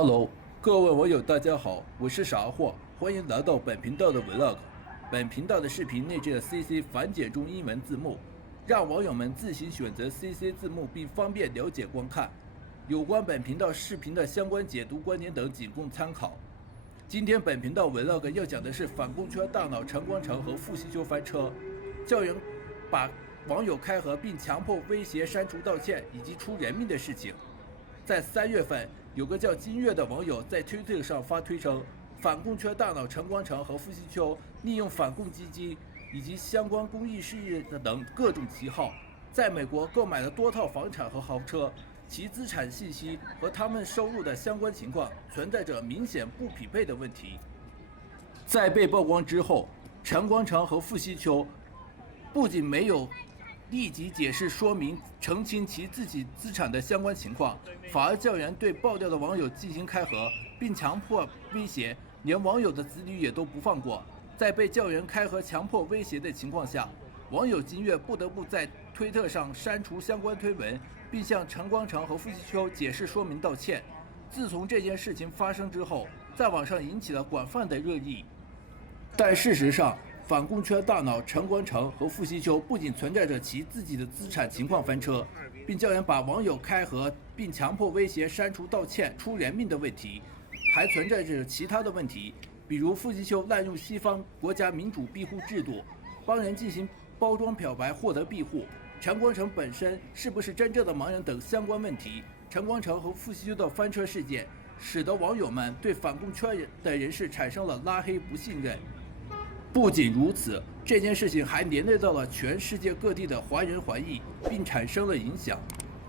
Hello，各位网友，大家好，我是傻货，欢迎来到本频道的 Vlog。本频道的视频内置了 CC 繁简中英文字幕，让网友们自行选择 CC 字幕，并方便了解观看。有关本频道视频的相关解读观点等仅供参考。今天本频道 Vlog 要讲的是反共圈大佬陈光诚和傅西秋翻车，教员把网友开合并强迫威胁删除道歉以及出人命的事情。在3月份，有个叫金月的网友在推特上发推称，反共圈大佬陈光诚和傅西秋利用反共基金以及相关公益事业等各种旗号，在美国购买了多套房产和豪车，其资产信息和他们收入的相关情况存在着明显不匹配的问题。在被曝光之后，陈光诚和傅西秋不仅没有立即解释说明澄清其自己资产的相关情况，反而教员对爆料的网友进行开合，并强迫威胁，连网友的子女也都不放过。在被教员开合强迫威胁的情况下，网友金月不得不在推特上删除相关推文，并向陈光诚和傅西秋解释说明道歉。自从这件事情发生之后，在网上引起了广泛的热议。但事实上，反共圈大佬陈光诚和傅西秋不仅存在着其自己的资产情况翻车，并教员把网友开合并强迫威胁删除道歉出人命的问题，还存在着其他的问题，比如傅西秋滥用西方国家民主庇护制度，帮人进行包装漂白获得庇护，陈光诚本身是不是真正的盲人等相关问题。陈光诚和傅西秋的翻车事件，使得网友们对反共圈的人士产生了拉黑不信任。不仅如此，这件事情还连累到了全世界各地的华人华裔，并产生了影响，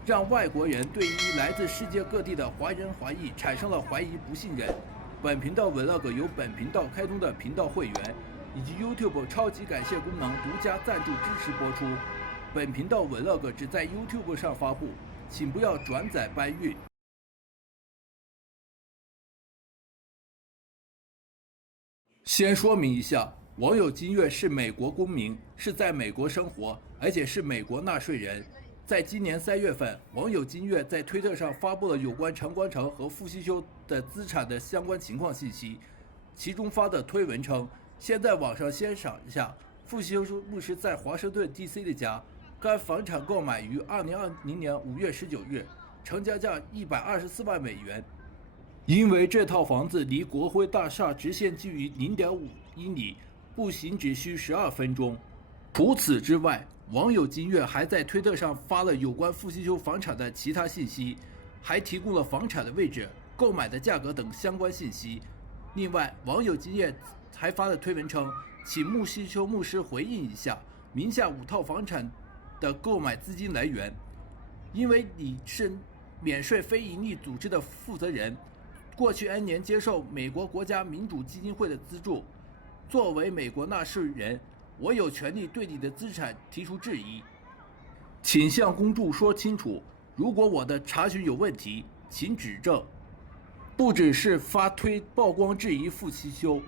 让外国人对于来自世界各地的华人华裔产生了怀疑不信任。本频道 Vlog 由本频道开通的频道会员以及 YouTube 超级感谢功能独家赞助支持播出。本频道 Vlog 只在 YouTube 上发布，请不要转载搬运。先说明一下，网友金月是美国公民，是在美国生活，而且是美国纳税人。在今年3月份，网友金月在推特上发布了有关陈光诚和傅西秋的资产的相关情况信息，其中发的推文称，先在网上欣赏一下傅西秋牧师在华盛顿 DC 的家，该房产购买于2020年5月19日，成交价124万美元。因为这套房子离国会大厦直线距离0.5英里，步行只需12分钟。除此之外，网友金月还在推特上发了有关傅西秋房产的其他信息，还提供了房产的位置、购买的价格等相关信息。另外，网友金月还发了推文称，请傅西秋牧师回应一下名下5套房产的购买资金来源，因为你是免税非营利组织的负责人，过去N年接受美国国家民主基金会的资助，作为美国纳税人，我有权利对你的资产提出质疑，请向公众说清楚，如果我的查询有问题，请指正。不只是发推曝光质疑傅西秋，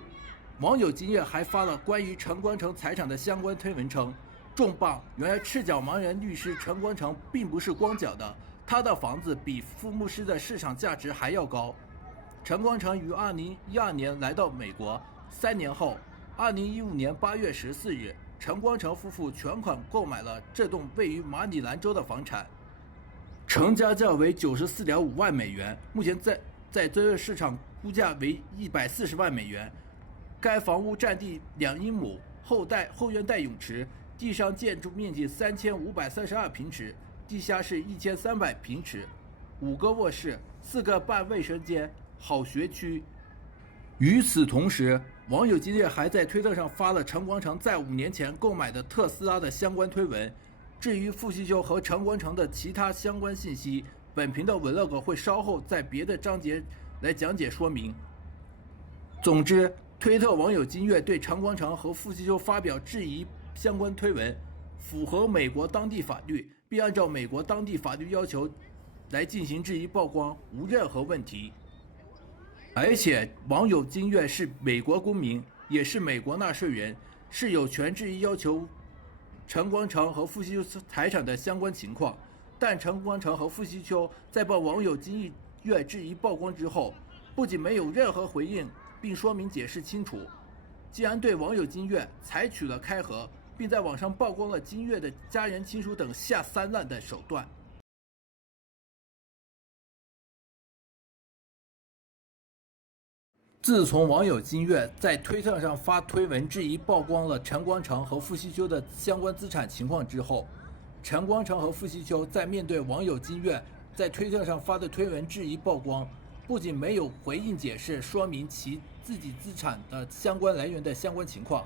网友今夜还发了关于陈光诚财产的相关推文称，重磅，原来赤脚盲人律师陈光诚并不是光脚的，他的房子比傅牧师的市场价值还要高。陈光诚于2012年来到美国，3年后，2015年8月14日，陈光诚夫妇全款购买了这栋位于马里兰州的房产，成交价为94.5万美元，目前在这个市场估价为140万美元。该房屋占地2英亩，后院带泳池，地上建筑面积3532平尺，地下室1300平尺，5个卧室，4个半卫生间。好学区。与此同时，网友今夜还在推特上发了陈光诚在5年前购买的特斯拉的相关推文。至于傅西秋和陈光诚的其他相关信息，本频道 Vlog 会稍后在别的章节来讲解说明。总之，推特网友金月对陈光诚和傅西秋发表质疑相关推文，符合美国当地法律，并按照美国当地法律要求来进行质疑曝光，无任何问题。而且，网友金月是美国公民，也是美国纳税人，是有权质疑要求陈光诚和傅西秋财产的相关情况。但陈光诚和傅西秋在被网友金月质疑曝光之后，不仅没有任何回应，并说明解释清楚，竟然对网友金月采取了开合，并在网上曝光了金月的家人亲属等下三滥的手段。自从网友金月在推特上发推文质疑曝光了陈光诚和傅西秋的相关资产情况之后，陈光诚和傅西秋在面对网友金月在推特上发的推文质疑曝光，不仅没有回应解释说明其自己资产的相关来源的相关情况，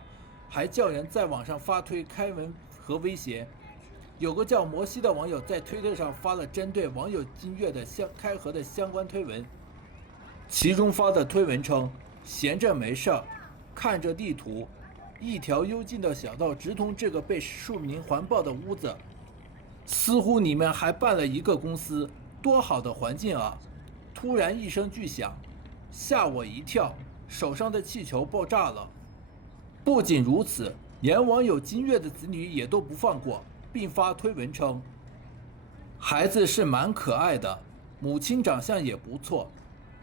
还叫人在网上发推开文和威胁。有个叫摩西的网友在推特上发了针对网友金月的开合的相关推文，其中发的推文称：闲着没事儿，看着地图，一条幽静的小道直通这个被庶民环抱的屋子，似乎你们还办了一个公司，多好的环境啊！突然一声巨响，吓我一跳，手上的气球爆炸了。不仅如此，连网友金月的子女也都不放过，并发推文称：孩子是蛮可爱的，母亲长相也不错，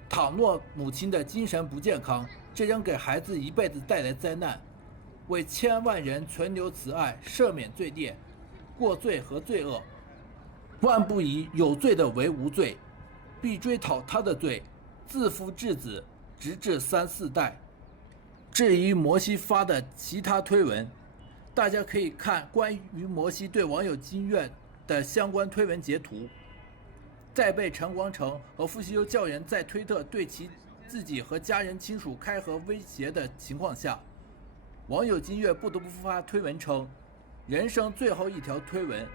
倘若母亲的精神不健康，这将给孩子一辈子带来灾难。为千万人存留慈爱，赦免罪孽，过罪和罪恶，万不以有罪的为无罪，必追讨他的罪，自父至子，直至3、4代。至于摩西发的其他推文，大家可以看关于摩西对网友金月的相关推文截图。在被陈光诚和傅西秋叫人在推特对其自己和家人亲属开合威胁的情况下，网友金月不得不发推文称：人生最后一条推文，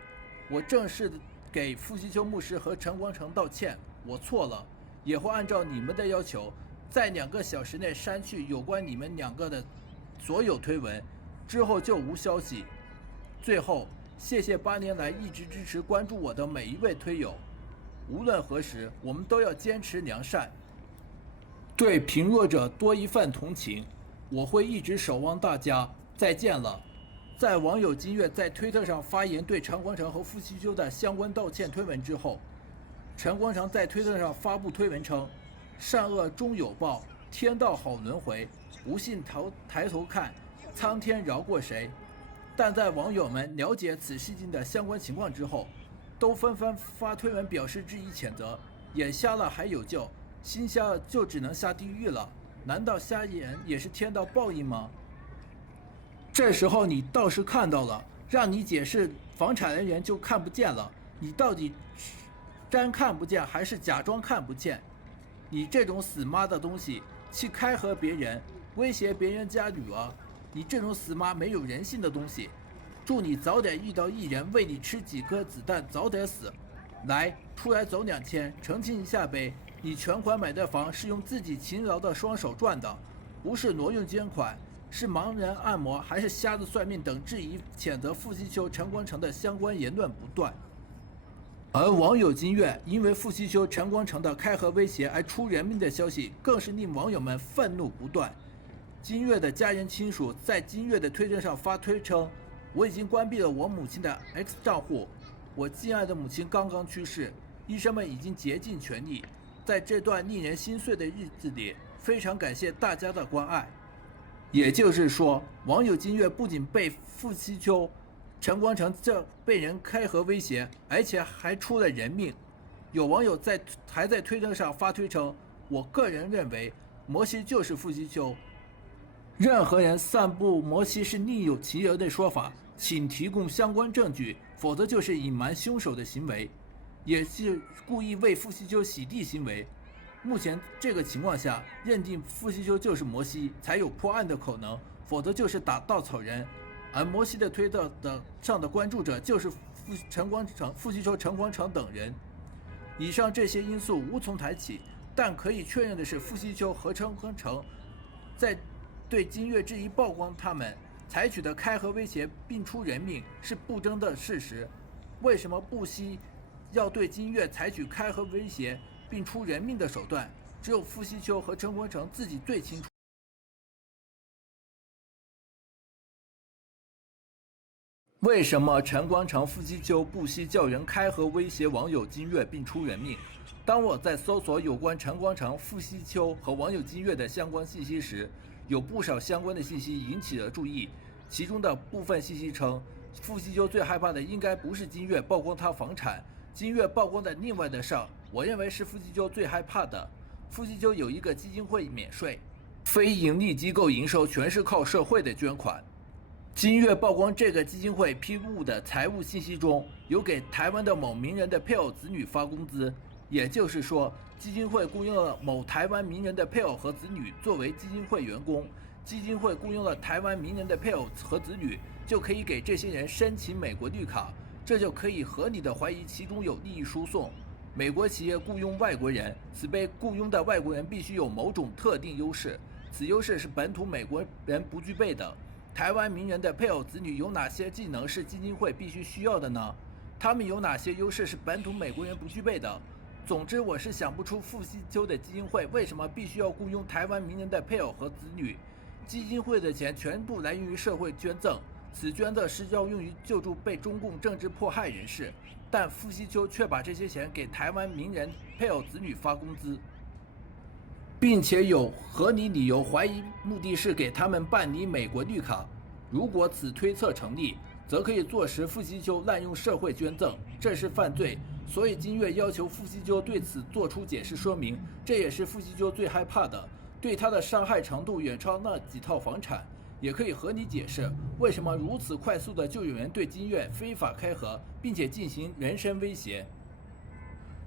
我正式给傅西秋牧师和陈光诚道歉，我错了，也会按照你们的要求，在2个小时内删去有关你们2个的所有推文，之后就无消息。最后，谢谢8年来一直支持关注我的每一位推友，无论何时，我们都要坚持良善，对贫弱者多一份同情。我会一直守望大家，再见了。在网友金月在推特上发言对陈光诚和傅西秋的相关道歉推文之后，陈光诚在推特上发布推文称：善恶终有报，天道好轮回，不信抬头看，苍天饶过谁。但在网友们了解此事情的相关情况之后，都纷纷发推文表示质疑谴责，眼瞎了还有救，心瞎了就只能下地狱了。难道瞎眼也是天道报应吗？这时候你倒是看到了，让你解释房产的人就看不见了，你到底真看不见还是假装看不见？你这种死妈的东西，去开合别人，威胁别人家女儿，你这种死妈没有人性的东西，祝你早点遇到一人为你吃几颗子弹，早点死。来，出来走2000，澄清一下呗。你全款买的房是用自己勤劳的双手赚的，不是挪用捐款，是盲人按摩还是瞎子算命等质疑谴责傅西秋、陈光诚的相关言论不断。而网友金月因为傅西秋、陈光诚的开合威胁而出人命的消息，更是令网友们愤怒不断。金月的家人亲属在金月的推特上发推称：我已经关闭了我母亲的 X 账户，我敬爱的母亲刚刚去世，医生们已经竭尽全力，在这段令人心碎的日子里，非常感谢大家的关爱。也就是说，网友金月不仅被傅西秋、陈光诚这被人开合威胁，而且还出了人命。有网友还在推特上发推称：我个人认为摩西就是傅西秋。任何人散布摩西是另有其人的说法，请提供相关证据，否则就是隐瞒凶手的行为，也是故意为傅西秋洗地行为。目前这个情况下，认定傅西秋就是摩西，才有破案的可能，否则就是打稻草人。而摩西的推特上的关注者就是傅西秋、陈光诚等人。以上这些因素无从谈起，但可以确认的是，傅西秋和陈光诚在对金月质疑曝光他们采取的开合威胁并出人命是不争的事实。为什么不惜要对金月采取开合威胁并出人命的手段，只有傅西秋和陈光诚自己最清楚。为什么陈光诚、傅西秋不惜叫人开合威胁网友金月并出人命？当我在搜索有关陈光诚、傅西秋和网友金月的相关信息时，有不少相关的信息引起了注意。其中的部分信息称，傅西秋最害怕的应该不是金月曝光他房产，金月曝光的另外的事儿，我认为是傅西秋最害怕的。傅西秋有一个基金会免税，非盈利机构营收全是靠社会的捐款。金月曝光这个基金会披露的财务信息中有给台湾的某名人的配偶子女发工资，也就是说，基金会雇佣了某台湾名人的配偶和子女作为基金会员工，基金会雇佣了台湾名人的配偶和子女，就可以给这些人申请美国绿卡，这就可以合理的怀疑其中有利益输送。美国企业雇佣外国人，此被雇佣的外国人必须有某种特定优势，此优势是本土美国人不具备的。台湾名人的配偶子女有哪些技能是基金会必须需要的呢？他们有哪些优势是本土美国人不具备的？总之，我是想不出傅西秋的基金会为什么必须要雇佣台湾名人的配偶和子女。基金会的钱全部来源于社会捐赠，此捐赠是要用于救助被中共政治迫害人士，但傅西秋却把这些钱给台湾名人配偶子女发工资，并且有合理理由怀疑目的是给他们办理美国绿卡。如果此推测成立，则可以坐实傅西秋滥用社会捐赠，这是犯罪。所以金月要求傅西秋对此做出解释说明，这也是傅西秋最害怕的。对他的伤害程度远超那几套房产，也可以合理解释为什么如此快速的就有人对金月非法开核，并且进行人身威胁。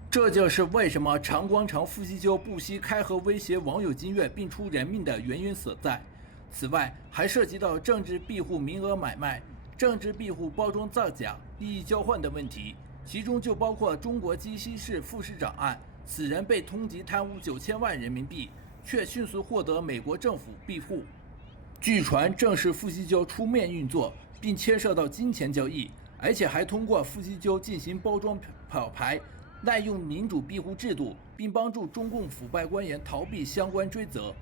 这就是为什么陈光诚、傅西秋不惜开核威胁网友金月并出人命的原因所在。此外，还涉及到政治庇护名额买卖、政治庇护包装造假、利益交换的问题，其中就包括中国鸡西市副市长案，此人被通缉贪污9000万人民币，却迅速获得美国政府庇护。据传正是傅西秋出面运作，并牵涉到金钱交易，而且还通过傅西秋进行包装跑牌，滥用民主庇护制度，并帮助中共腐败官员逃避相关追责。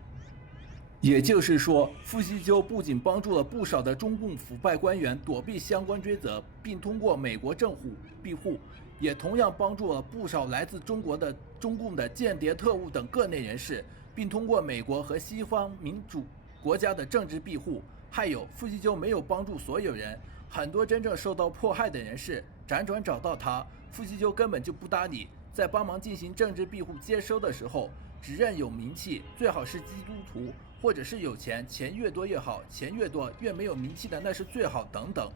也就是说，傅西秋不仅帮助了不少的中共腐败官员躲避相关追责，并通过美国政府庇护，也同样帮助了不少来自中共的间谍特务等各类人士，并通过美国和西方民主国家的政治庇护。还有，傅西秋没有帮助所有人，很多真正受到迫害的人士辗转找到他，傅西秋根本就不搭理，在帮忙进行政治庇护接收的时候，只认有名气，最好是基督徒，或者是有钱，钱越多越好，钱越多越没有名气的那是最好等等。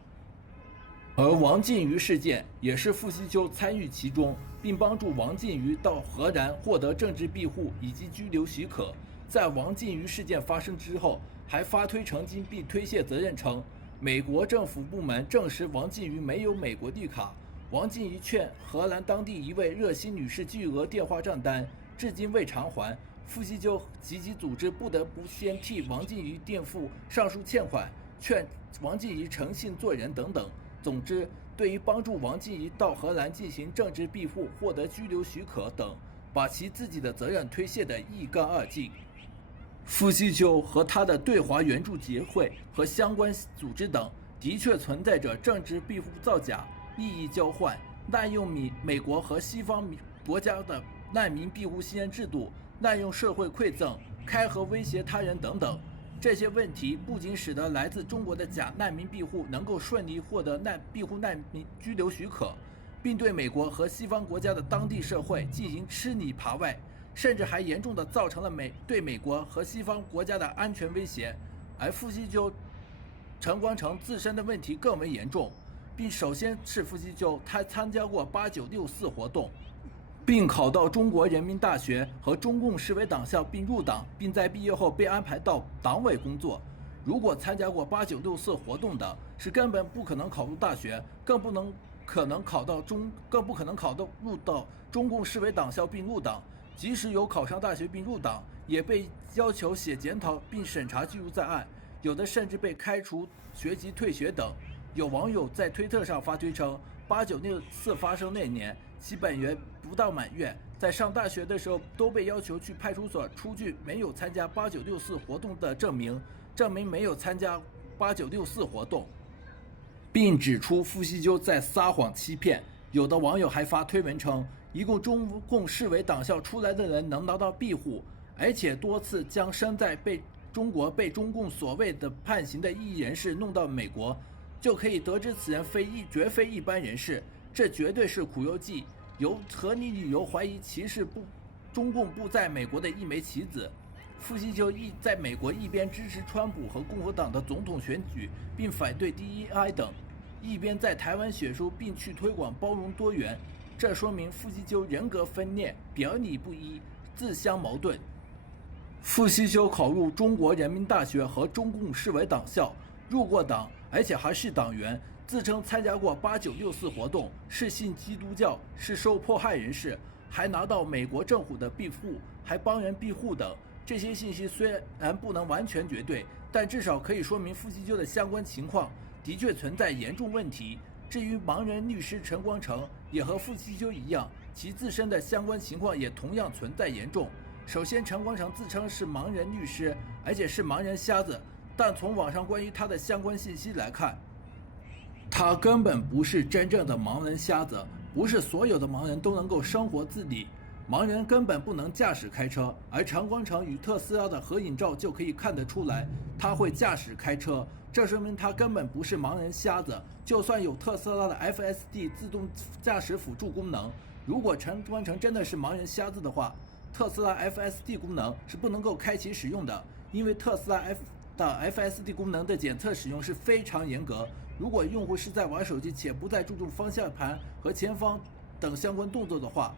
而王靖瑜事件也是傅西秋参与其中，并帮助王靖瑜到荷兰获得政治庇护以及居留许可。在王靖瑜事件发生之后，还发推澄清并推卸责任称，美国政府部门证实王靖瑜没有美国绿卡。王靖瑜欠荷兰当地一位热心女士巨额电话账单，至今未偿还。傅西秋及其组织不得不先替王靖瑜垫付上述欠款，劝王靖瑜诚信做人等等。总之，对于帮助王靖瑜到荷兰进行政治庇护、获得居留许可等，把其自己的责任推卸得一干二净。傅西秋和他的对华援助协会和相关组织等，的确存在着政治庇护造假、利益交换、滥用美国和西方国家的难民庇护信任制度、滥用社会馈赠、开核威胁他人等等。这些问题不仅使得来自中国的假难民庇护能够顺利获得庇护难民居留许可，并对美国和西方国家的当地社会进行吃里扒外，甚至还严重地造成了对美国和西方国家的安全威胁。而傅西秋、陈光诚自身的问题更为严重，并首先是傅西秋，他参加过8964活动，并考到中国人民大学和中共市委党校并入党，并在毕业后被安排到党委工作。如果参加过8964活动的，是根本不可能考入大学，更不可能考入到中共市委党校并入党。即使有考上大学并入党，也被要求写检讨并审查记录在案，有的甚至被开除学籍、退学等。有网友在推特上发推称，8964发生那年，其本人不到满月，在上大学的时候都被要求去派出所出具没有参加8964活动的证明没有参加8964活动，并指出傅西秋在撒谎欺骗。有的网友还发推文称，一共中共市委党校出来的人能拿到庇护，而且多次将身在被中共所谓的判刑的异议人士弄到美国，就可以得知此人绝非一般人士，这绝对是苦肉计，有合理理由怀疑其是中共部在美国的一枚棋子。傅西秋在美国一边支持川普和共和党的总统选举，并反对 DEI 等，一边在台湾写书并去推广包容多元，这说明傅西秋人格分裂，表里不一，自相矛盾。傅西秋考入中国人民大学和中共市委党校，入过党，而且还是党员，自称参加过8964活动，是信基督教，是受迫害人士，还拿到美国政府的庇护，还帮人庇护等。这些信息虽然不能完全绝对，但至少可以说明傅西秋的相关情况的确存在严重问题。至于盲人律师陈光诚，也和傅西秋一样，其自身的相关情况也同样存在严重。首先，陈光诚自称是盲人律师，而且是盲人瞎子，但从网上关于他的相关信息来看，他根本不是真正的盲人瞎子，不是所有的盲人都能够生活自理。盲人根本不能驾驶开车，而陈光诚与特斯拉的合影照就可以看得出来，他会驾驶开车，这说明他根本不是盲人瞎子。就算有特斯拉的 FSD 自动驾驶辅助功能，如果陈光诚真的是盲人瞎子的话，特斯拉 FSD 功能是不能够开启使用的，因为特斯拉的 FSD 功能的检测使用是非常严格。如果用户是在玩手机且不再注重方向盘和前方等相关动作的话，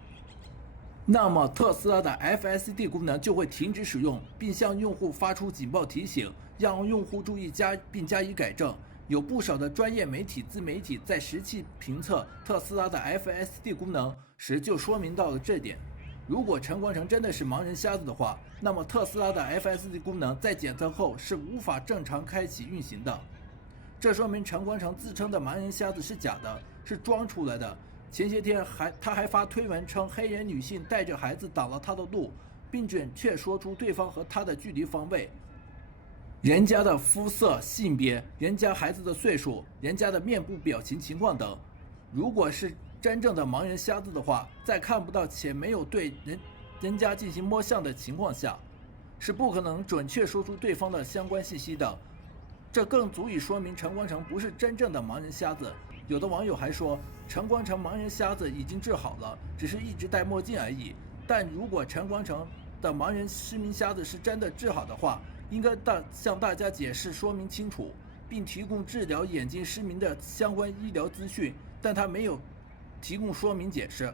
那么特斯拉的 FSD 功能就会停止使用，并向用户发出警报提醒，让用户注意并加以改正。有不少的专业自媒体在实际评测特斯拉的 FSD 功能时就说明到了这点。如果陈光诚真的是盲人瞎子的话，那么特斯拉的 FSD 功能在检测后是无法正常开启运行的。这说明陈光诚自称的盲人瞎子是假的，是装出来的。前些天他还发推文称黑人女性带着孩子挡了他的路，并准确说出对方和他的距离方位、人家的肤色、性别、人家孩子的岁数、人家的面部表情情况等。如果是真正的盲人瞎子的话，在看不到且没有对人家进行摸象的情况下，是不可能准确说出对方的相关信息的。这更足以说明陈光诚不是真正的盲人瞎子。有的网友还说，陈光诚盲人瞎子已经治好了，只是一直戴墨镜而已。但如果陈光诚的盲人失明瞎子是真的治好的话，应该向大家解释说明清楚，并提供治疗眼睛失明的相关医疗资讯，但他没有提供说明解释。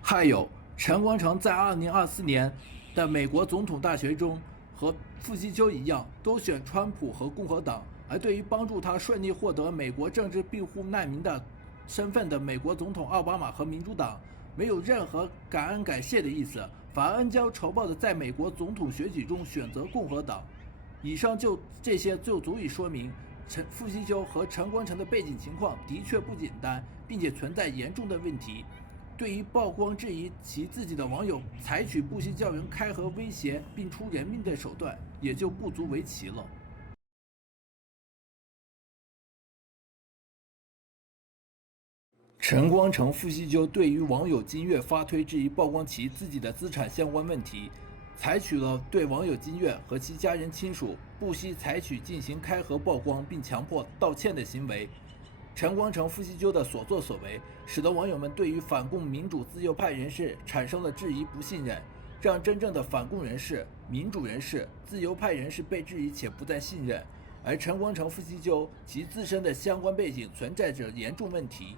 还有，陈光诚在2024年的美国总统大选中，和傅西秋一样，都选川普和共和党。而对于帮助他顺利获得美国政治庇护难民的身份的美国总统奥巴马和民主党，没有任何感恩感谢的意思，反而恩将仇报的在美国总统选举中选择共和党。以上这些就足以说明傅西秋和陈光诚的背景情况的确不简单，并且存在严重的问题。对于曝光质疑其自己的网友采取不惜叫人开河威胁并出人命的手段，也就不足为奇了。陈光诚、傅西秋对于网友金月发推质疑曝光其自己的资产相关问题，采取了对网友金月和其家人亲属不惜进行开河曝光并强迫道歉的行为。陈光诚、傅西秋的所作所为，使得网友们对于反共民主自由派人士产生了质疑、不信任，让真正的反共人士、民主人士、自由派人士被质疑且不再信任。而陈光诚、傅西秋其自身的相关背景存在着严重问题，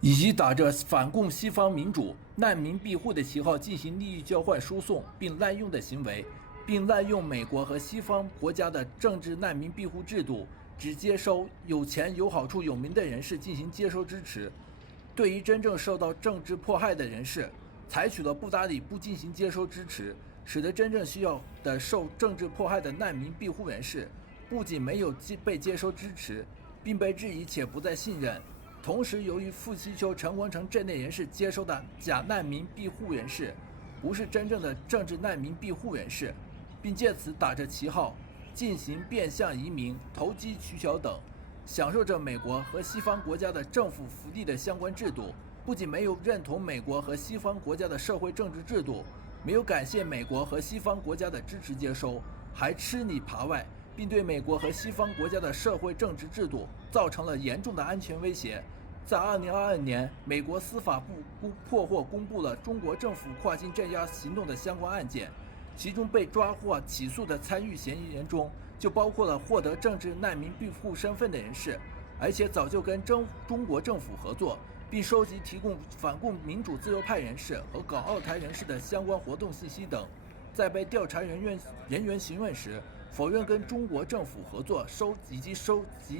以及打着反共西方民主、难民庇护的旗号进行利益交换输送并滥用的行为，并滥用美国和西方国家的政治难民庇护制度，只接收有钱、有好处、有名的人士进行接收支持。对于真正受到政治迫害的人士，采取了不搭理、不进行接收支持，使得真正需要的受政治迫害的难民庇护人士不仅没有被接收支持，并被质疑且不再信任。同时，由于傅西秋、陈光诚这类人士接收的假难民庇护人士，不是真正的政治难民庇护人士，并借此打着旗号进行变相移民、投机取巧等，享受着美国和西方国家的政府福利的相关制度，不仅没有认同美国和西方国家的社会政治制度，没有感谢美国和西方国家的支持接收，还吃里扒外，并对美国和西方国家的社会政治制度造成了严重的安全威胁。在2022年，美国司法部破获公布了中国政府跨境镇压行动的相关案件，其中被抓获起诉的参与嫌疑人中，就包括了获得政治难民庇护身份的人士，而且早就跟中国政府合作，并收集提供反共民主自由派人士和港澳台人士的相关活动信息等。在被调查人员询问时，否认跟中国政府合作收集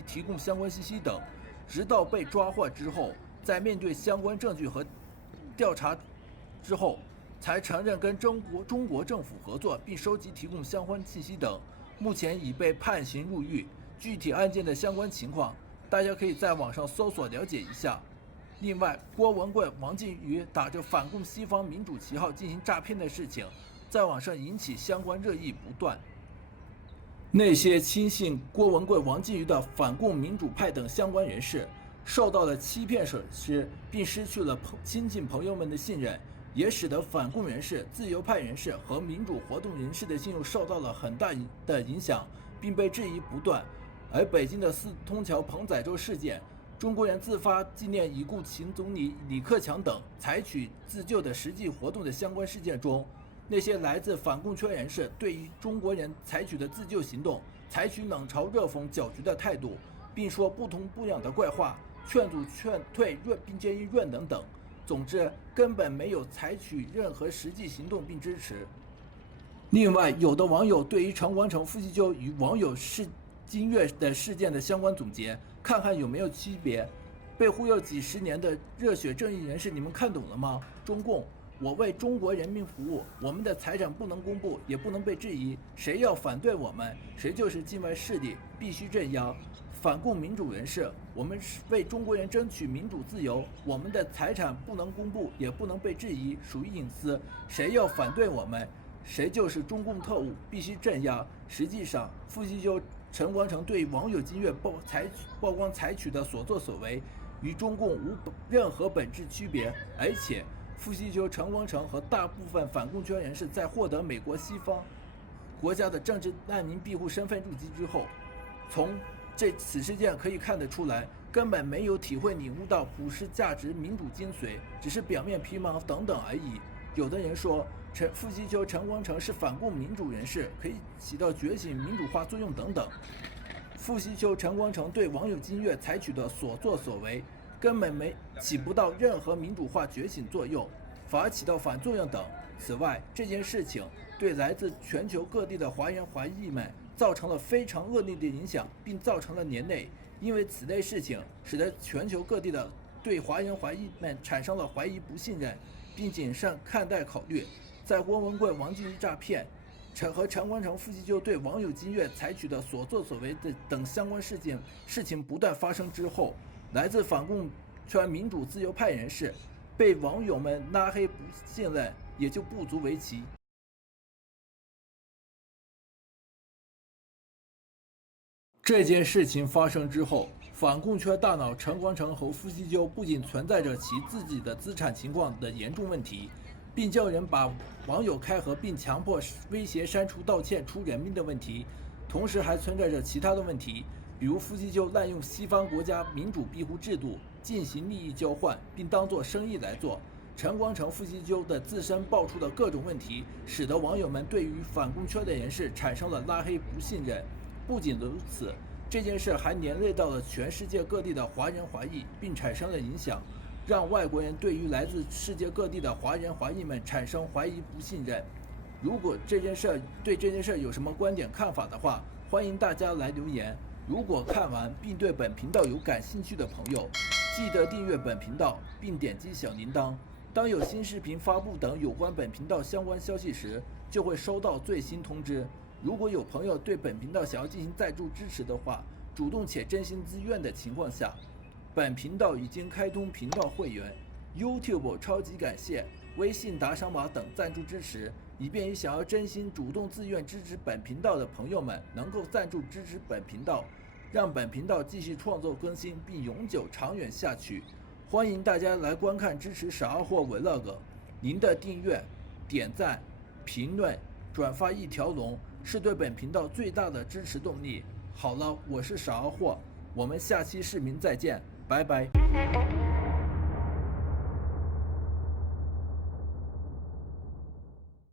提供相关信息等。直到被抓获之后，在面对相关证据和调查之后，才承认跟中国政府合作，并收集提供相关信息等。目前已被判刑入狱。具体案件的相关情况，大家可以在网上搜索了解一下。另外，郭文贵、王靖宇打着反共西方民主旗号进行诈骗的事情，在网上引起相关热议不断。那些亲信郭文贵、王靖宇的反共民主派等相关人士，受到了欺骗损失，并失去了亲近朋友们的信任，也使得反共人士、自由派人士和民主活动人士的信用受到了很大的影响，并被质疑不断。而北京的四通桥彭载舟事件、中国人自发纪念已故前总理李克强等采取自救的实际活动的相关事件中，那些来自反共圈人士对于中国人采取的自救行动采取冷嘲热讽搅局的态度，并说不痛不痒的怪话，劝阻劝退并建议润等等。总之，根本没有采取任何实际行动并支持。另外，有的网友对于陈光诚、傅西鸠与网友金月的事件的相关总结，看看有没有区别。被忽悠几十年的热血正义人士，你们看懂了吗？中共，我为中国人民服务，我们的财产不能公布，也不能被质疑。谁要反对我们，谁就是境外势力，必须镇压。反共民主人士，我们为中国人争取民主自由，我们的财产不能公布，也不能被质疑，属于隐私。谁要反对我们，谁就是中共特务，必须镇压。实际上，傅西鸠、陈光诚对网友金月曝光采取的所作所为，与中共无任何本质区别，而且傅西鸠、陈光诚和大部分反共圈人士在获得美国西方国家的政治难民庇护身份入籍之后，从此事件可以看得出来，根本没有体会领悟到普世价值、民主精髓，只是表面皮毛等等而已。有的人说傅西鸠、陈光诚是反共民主人士，可以起到觉醒民主化作用等等。傅西鸠、陈光诚对网友金月采取的所作所为，根本起不到任何民主化觉醒作用，反而起到反作用等。此外，这件事情对来自全球各地的华人华裔们造成了非常恶劣的影响，并造成了连累。因为此类事情使得全球各地的对华人华裔们产生了怀疑、不信任，并谨慎看待考虑。在郭文贵、王靖宇诈骗和陈光诚、傅西鸠对网友金月采取的所作所为的等相关事情不断发生之后，来自反共圈民主自由派人士被网友们拉黑不信任，也就不足为奇。这件事情发生之后，反共圈大佬陈光诚和傅西鸠不仅存在着其自己的资产情况的严重问题，并叫人把网友开盒并强迫威胁删除道歉出人命的问题，同时还存在着其他的问题，比如傅西鸠滥用西方国家民主庇护制度进行利益交换，并当作生意来做。陈光诚、傅西鸠的自身爆出的各种问题，使得网友们对于反共圈的人士产生了拉黑、不信任。不仅如此，这件事还连累到了全世界各地的华人华裔，并产生了影响，让外国人对于来自世界各地的华人华裔们产生怀疑、不信任。如果对这件事有什么观点看法的话，欢迎大家来留言。如果看完并对本频道有感兴趣的朋友，记得订阅本频道并点击小铃铛，当有新视频发布等有关本频道相关消息时，就会收到最新通知。如果有朋友对本频道想要进行赞助支持的话，主动且真心自愿的情况下，本频道已经开通频道会员、YouTube 超级感谢、微信打赏码等赞助支持，以便于想要真心主动自愿支持本频道的朋友们能够赞助支持本频道，让本频道继续创作更新并永久长远下去。欢迎大家来观看支持傻二货 Vlog。您的订阅、点赞、评论、转发一条龙是对本频道最大的支持动力。好了，我是傻二货，我们下期视频再见，拜拜。